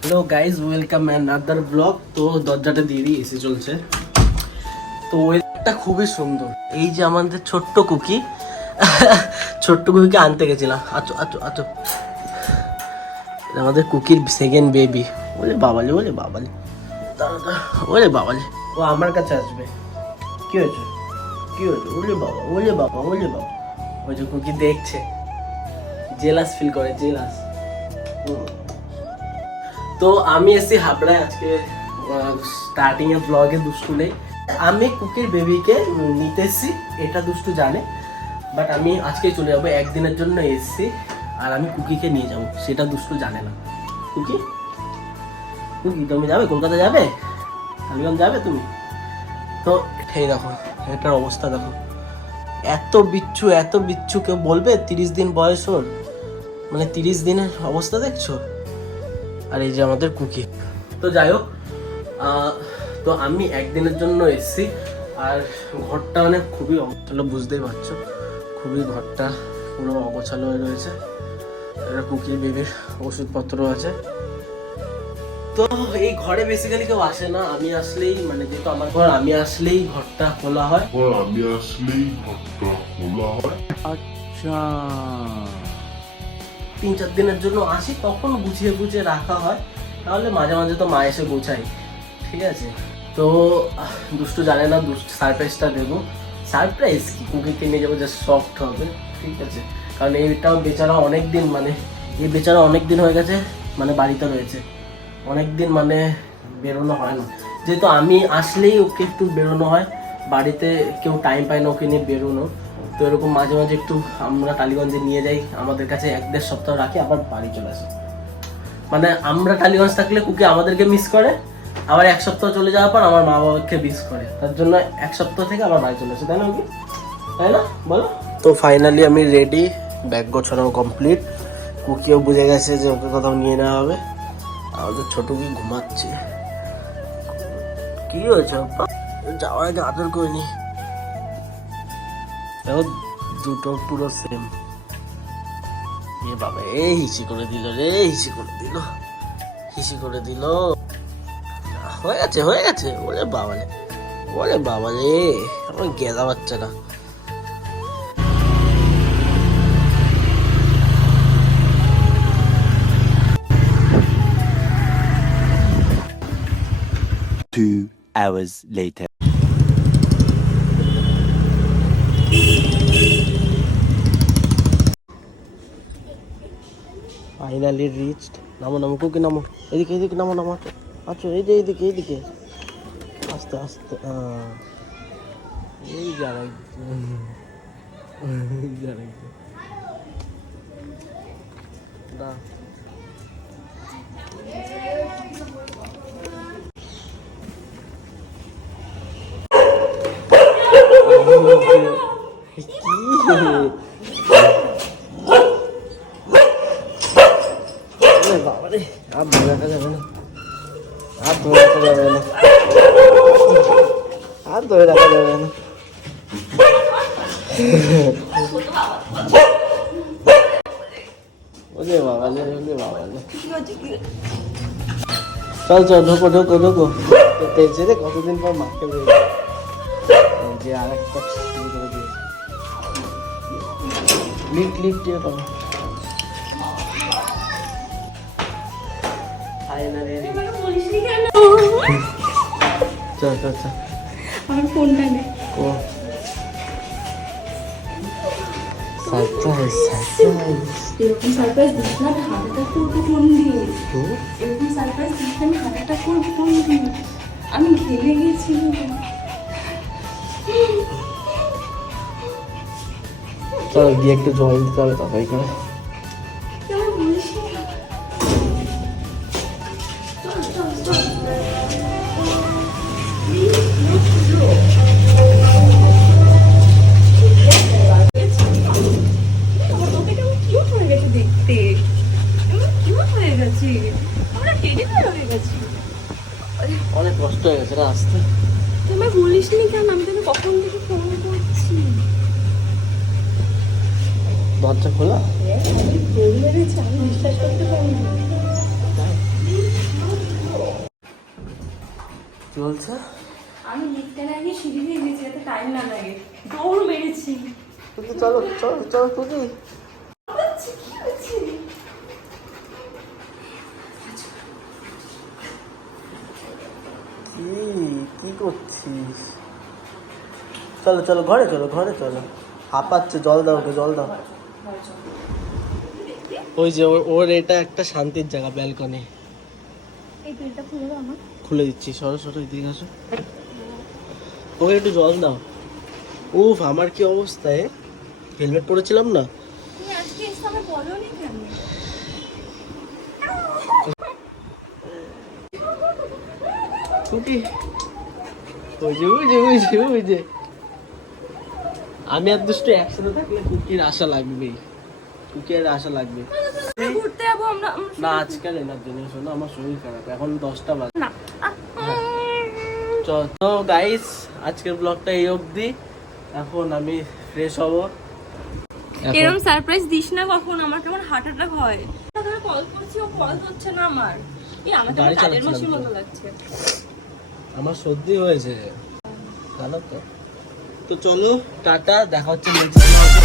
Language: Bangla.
Hello guys, welcome another blog. তো দরজাটা দিয়ে দিয়ে এসে চলছে। তো ওয়েদারটা খুবই সুন্দর। এই যে আমাদের ছোট্ট কুকি, ছোট্ট কুকিকে আনতে গেছিলাম। আচ্ছা আচ্ছা আচ্ছা, আমাদের কুকির সেকেন্ড বেবি। ওলে বাবালে, ওলে বাবালে, ওলে বাবালে, ও আমার কাছে আসবে। কি হয়েছে, কি হয়েছে? ওলে বাবা, ওলে বাবা, ওলে বাবা। ওই যে কুকি দেখছে, জেলাস ফিল করে, জেলাস। তো আমি এসেছি হাবড়ায় আজকে স্টার্টিং এর ব্লগে দুষ্টুলে। আমি কুকির বেবিকে নিতে এসেছি, এটা দুষ্টু জানে, বাট আমি আজকে চলে যাবো, একদিনের জন্য এসেছি। আর আমি কুকিকে নিয়ে যাবো, সেটা দুষ্টু জানে না। কুকি, কুকি তুমি যাবে, কলকাতা যাবে, টালিগঞ্জ যাবে তুমি? তো এই দেখো, এটার অবস্থা দেখো, এত বিচ্ছু, এত বিচ্ছু। কেউ বলবে 30 দিন বয়স ওর, মানে 30 দিনের অবস্থা দেখছো। আর এই যে আমাদের কুকি। তো যাই হোক, তো আমি একদিনের জন্য এসেছি। আর ঘরটা মানে খুবই অগোছালো, বুঝতেই পারছো, খুবই ঘরটা পুরো অগোছালো হয়ে রয়েছে। কুকির বেবির ওষুধপত্র আছে। তো এই ঘরে বেসিক্যালি কেউ আসে না, আমি আসলেই, মানে যেহেতু আমার ঘর, আমি আসলেই ঘরটা খোলা হয়। আচ্ছা, 3-4 দিনের জন্য আসি, তখন গুছিয়ে গুছিয়ে রাখা হয়। তাহলে মাঝে মাঝে তো মা এসে গোছাই, ঠিক আছে। তো দুষ্টু জানে না, সারপ্রাইজটা দেবো। সারপ্রাইজ কি, কুকিকে নিয়ে যাবো, জাস্ট সফট হবে, ঠিক আছে। কারণ এইটাও বেচারা অনেক দিন, মানে এই বেচারা অনেক দিন হয়ে গেছে, মানে বাড়িতে রয়েছে অনেক দিন, মানে বেরোনো হয় না। যেহেতু আমি আসলেই ওকে একটু বেরোনো হয়, বাড়িতে কেউ টাইম পায় না ওকে নিয়ে বেরোনো। তো এরকম মাঝে মাঝে একটু আমরা টালিগঞ্জে নিয়ে যাই, আমাদের কাছে 1-1.5 সপ্তাহ রাখি, আবার বাড়ি চলে আসি। মানে আমরা টালিগঞ্জ থাকলে কুকি আমাদেরকে মিস করে, আবার 1 সপ্তাহ চলে যাওয়ার পর আমার মা বাবাকে মিস করে। তার জন্য 1 সপ্তাহ থেকে আবার বাড়ি চলে আসে, তাই না কি, তাই না বলো? তো ফাইনালি আমি রেডি, ব্যাগ গোছানো কমপ্লিট। কুকিও বুঝে গেছে যে ওকে কোথাও নিয়ে নেওয়া হবে। আমাদের ছোট কি ঘুমাচ্ছে। কি হয়েছে, যাওয়ার আগে আদর করিনি। দেখো দুটো পুরো সেম। এ বাবা, এই হিসি করে দিল রে, হিসি করে দিল, হিসি করে দিল। হয়ে গেছে, হয়ে গেছে। ওরে বাবালে, ওরে বাবালে, আমার গেদা বাচ্চাটা। Two hours later. Finally reached. নামো নামো কুকি, নামো, এদিকে এদিকে, নামো নামো। আচ্ছা, এই যে এইদিকে এইদিকে, আস্তে আস্তে। এই যারা, এই যারা না। বাবারে, আর ধরে রাখা যাবে না, আর ধরে রাখা যাবে না, আর ধরে রাখা যাবে না। ওরে বাবালে, ওরে বাবালে। চল চল, ঢোকো ঢোকো ঢোকো। তেলছে রে, কতদিন পর মাকে বেরোবে। যে আর একটা শুরু করে দিয়েছে, লিফট লিফট দিয়ে পাবো। চল চল চল, আমার ফোনটা নে। ও সারপ্রাইজ, সারপ্রাইজ। এরকম সারপ্রাইজ দিস না, আমি হার্ট অ্যাটাক করবো ফোন দিয়ে। এরকম সারপ্রাইজ দিস না, আমি হার্ট অ্যাটাক করবো ফোন দিয়ে। আমি ঘেমে গেছি। চল গিয়ে একটু জল দিতে হবে তাড়াতাড়ি করে। কেমন বলিস না। চল চল চল। তোকে কেমন কিউট হয়ে গেছে দেখতে, কেমন কিউট হয়ে গেছে, আমরা টেডি বেয়ার হয়ে গেছি। অনেক কষ্ট হয়ে গেছে রে আসতে। তুমি বলিস নি কেন, আমি তোকে কখন থেকে ফোন করছি। দরজা খোলা? আমি ফেল মেরেছি, আমি বিশ্বাস করতে পারিনি। চলছে আমি লিফটে না গিয়ে সিঁড়ি দিয়ে গেছি, এত টাইম না লাগে, দৌড় মেরেছি। চলো চলো চলো তুমি কি হচ্ছে? কি কি করছিস? চলো চলো ঘরে চলো, ঘরে চলো। হাঁপাচ্ছে, জল দাও ওকে, জল দাও। ওই যে ওর এটা একটা শান্তির জায়গা, ব্যালকনি। এই বেলটা খুলে দাও আমার। খুলে দিচ্ছি, সরো সরো, এদিকে আসো। ওকে একটু জল দাও। উফ, আমার কি অবস্থা! হেলমেট পরেছিলাম না। তুমি আজকে এসে আমার বলোনি কেন? কুকি, ওই যে ওই যে ওই যে ওই যে আমি আর দুষ্টু একসাথে থাকলে কুকির আশা লাগবেই, কুকির আশা লাগবে। ঘুরতে যাবো আমরা। না, আজকাল এনার জন্য শোনো, আমার শরীর খারাপ, এখন 10টা বাজে। না তো গাইস, আজকের ব্লগটা এই অবধি। এখন আমি ফ্রেশ হব। এরকম সারপ্রাইজ দিস না কখন, আমার কেমন হার্ট অ্যাটাক হয়। ধরে কল করছি, ও কল হচ্ছে না আমার। এই আমাকে গাড়ি কাজের চালাচ্ছিলাম মাসির তো। মতো লাগছে। আমার সর্দি হয়েছে, জানো তো। তো চলো, টাটা, দেখা হচ্ছে নেক্সট ব্লগে।